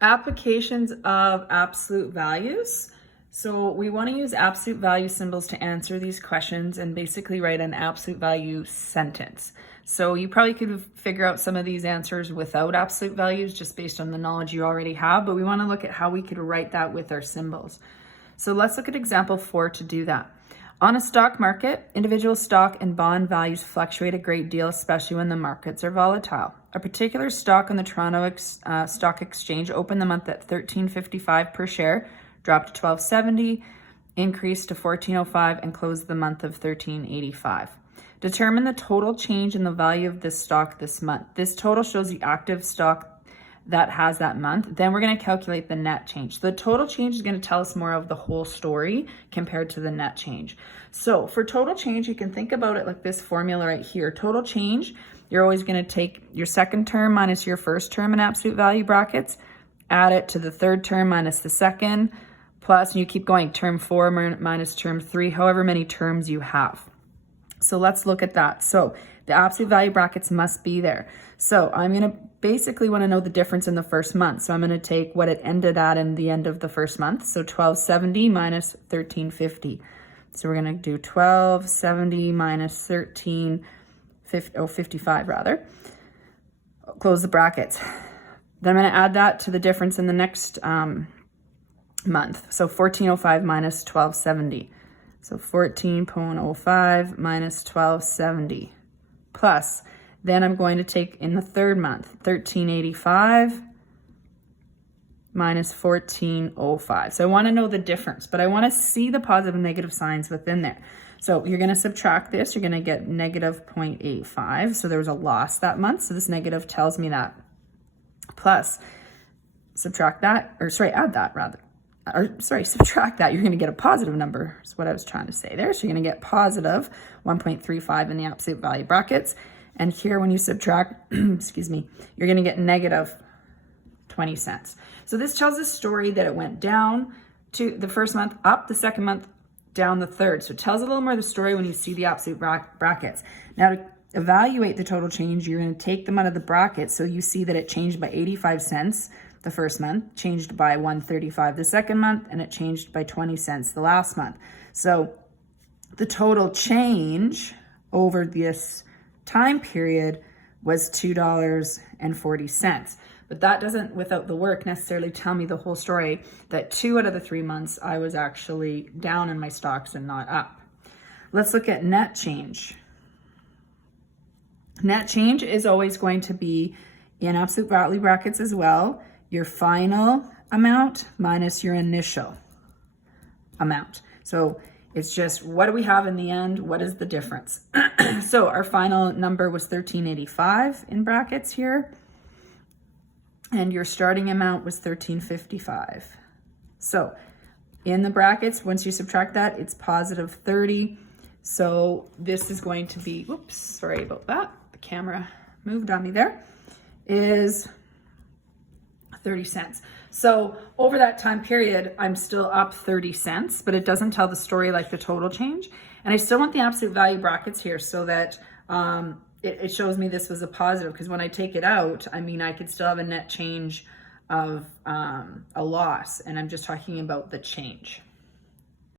Applications of absolute values. So we want to use absolute value symbols to answer these questions and basically write an absolute value sentence. So you probably could figure out some of these answers without absolute values just based on the knowledge you already have, but we want to look at how we could write that with our symbols. So let's look at example 4 to do that. On a stock market, individual stock and bond values fluctuate a great deal, especially when the markets are volatile. A particular stock on the Toronto Stock Exchange opened the month at $13.55 per share, dropped to $12.70, increased to $14.05, and closed the month of $13.85. Determine the total change in the value of this stock this month. This total shows the active stock that has that month. Then we're going to calculate the net change. The total change is going to tell us more of the whole story compared to the net change. So for total change, you can think about it like this formula right here. Total change, you're always going to take your second term minus your first term in absolute value brackets, add it to the third term minus the second, plus, and you keep going, term 4 minus term 3, however many terms you have. So let's look at that. So the absolute value brackets must be there. So I'm going to basically want to know the difference in the first month. So I'm going to take what it ended at in the end of the first month. So 1270 minus 1350. So we're going to do 1270 minus 55 rather. Close the brackets. Then I'm going to add that to the difference in the next month. So 1405 minus 1270. So 14.05 minus 1270 plus, then I'm going to take in the third month, 1385 minus 1405. So I want to know the difference, but I want to see the positive and negative signs within there. So you're going to subtract this, you're going to get negative 0.85. So there was a loss that month. So this negative tells me that. Plus, subtract that, or sorry, add that rather. Subtract that, you're going to get a positive number, is what I was trying to say there. So you're going to get positive 1.35 in the absolute value brackets. And here when you subtract, excuse me, you're going to get negative 20 cents. So this tells a story that it went down to the first month, up the second month, down the third. So it tells a little more of the story when you see the absolute brackets. Now to evaluate the total change, you're going to take them out of the bracket. So you see that it changed by 85 cents the first month, changed by 135 the second month, and it changed by 20 cents the last month. So the total change over this time period was $2.40. But that doesn't, without the work, necessarily tell me the whole story that 2 out of the 3 months I was actually down in my stocks and not up. Let's look at net change. Net change is always going to be in absolute value brackets as well. Your final amount minus your initial amount. So it's just, what do we have in the end? What is the difference? So our final number was 1385 in brackets here. And your starting amount was 1355. So in the brackets, once you subtract that, it's positive 30. So this is going to be, whoops, sorry about that. The camera moved on me there, is 30 cents. So over that time period, I'm still up 30 cents, but it doesn't tell the story like the total change. And I still want the absolute value brackets here so that it shows me this was a positive, because when I take it out, I mean, I could still have a net change of a loss, and I'm just talking about the change.